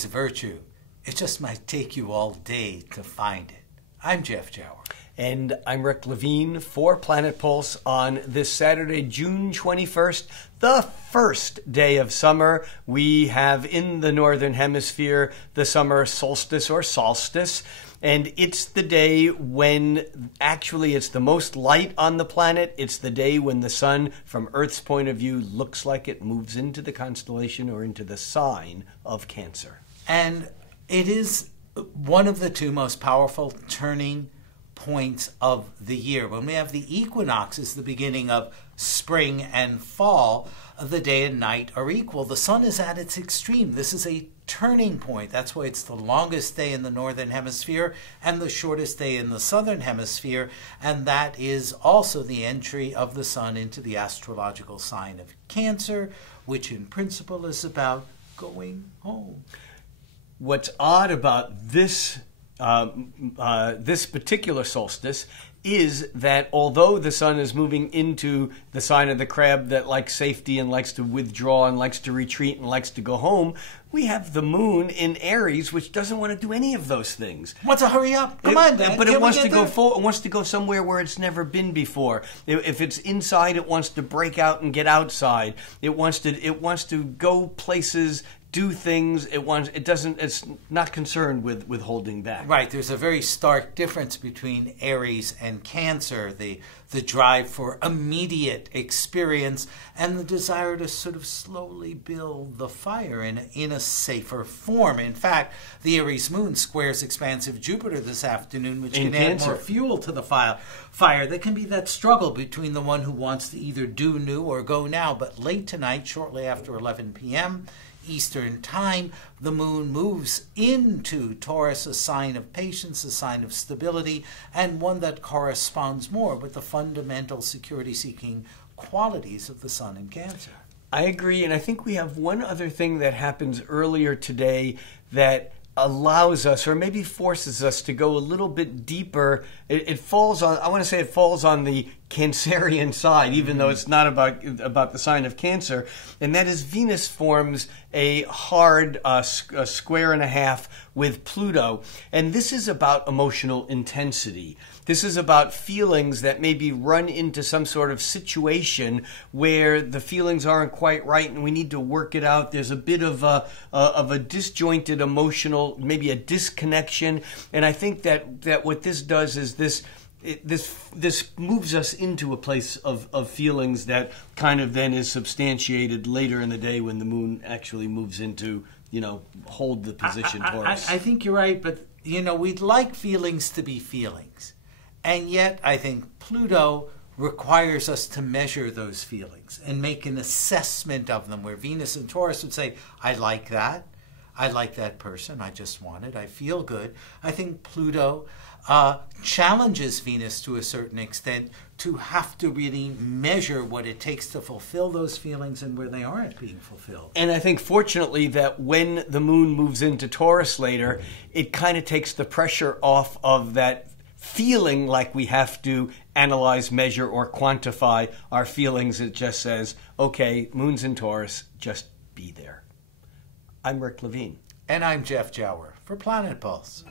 is virtue. It just might take you all day to find it. I'm Jeff Jower. And I'm Rick Levine for Planet Pulse on this Saturday, June 21st, the first day of summer. We have in the Northern Hemisphere the summer solstice or solstice. And it's the day when actually it's the most light on the planet. It's the day when the sun, from Earth's point of view, looks like it moves into the constellation or into the sign of Cancer. And it is one of the two most powerful turning points of the year. When we have the equinoxes, the beginning of spring and fall, the day and night are equal. The sun is at its extreme. This is a turning point. That's why it's the longest day in the Northern Hemisphere and the shortest day in the Southern Hemisphere. And that is also the entry of the sun into the astrological sign of Cancer, which in principle is about going home. What's odd about this this particular solstice is that although the sun is moving into the sign of the crab that likes safety and likes to withdraw and likes to retreat and likes to go home, we have the moon in Aries, which doesn't want to do any of those things. Wants to hurry up. Come on, Dad. But it wants to go forward. It wants to go somewhere where it's never been before. If it's inside, it wants to break out and get outside. It wants to go places, do things. It's not concerned with holding back. Right. There's a very stark difference between Aries and Cancer, the drive for immediate experience and the desire to sort of slowly build the fire in a safer form. In fact, the Aries Moon squares expansive Jupiter this afternoon, which can add more fuel to the fire. There can be that struggle between the one who wants to either do new or go now. But late tonight, shortly after 11 p.m., Eastern Time, the moon moves into Taurus, a sign of patience, a sign of stability, and one that corresponds more with the fundamental security-seeking qualities of the sun in Cancer. I agree, and I think we have one other thing that happens earlier today that allows us, or maybe forces us, to go a little bit deeper. It falls on, I want to say it falls on the Cancerian side, even though it's not about the sign of Cancer, and that is Venus forms a hard a square and a half with Pluto, and this is about emotional intensity. This is about feelings that maybe run into some sort of situation where the feelings aren't quite right and we need to work it out. There's a bit of a disjointed emotional, maybe a disconnection, and I think that what this does is this moves us into a place of feelings that kind of then is substantiated later in the day when the moon actually moves into, hold the position Taurus. I think you're right, but, we'd like feelings to be feelings. And yet, I think Pluto requires us to measure those feelings and make an assessment of them, where Venus and Taurus would say, I like that. I like that person. I just want it. I feel good. I think Pluto challenges Venus to a certain extent to have to really measure what it takes to fulfill those feelings and where they aren't being fulfilled. And I think, fortunately, that when the moon moves into Taurus later, it kind of takes the pressure off of that feeling like we have to analyze, measure, or quantify our feelings. It just says, okay, moon's in Taurus, just be there. I'm Rick Levine. And I'm Jeff Jower for Planet Pulse.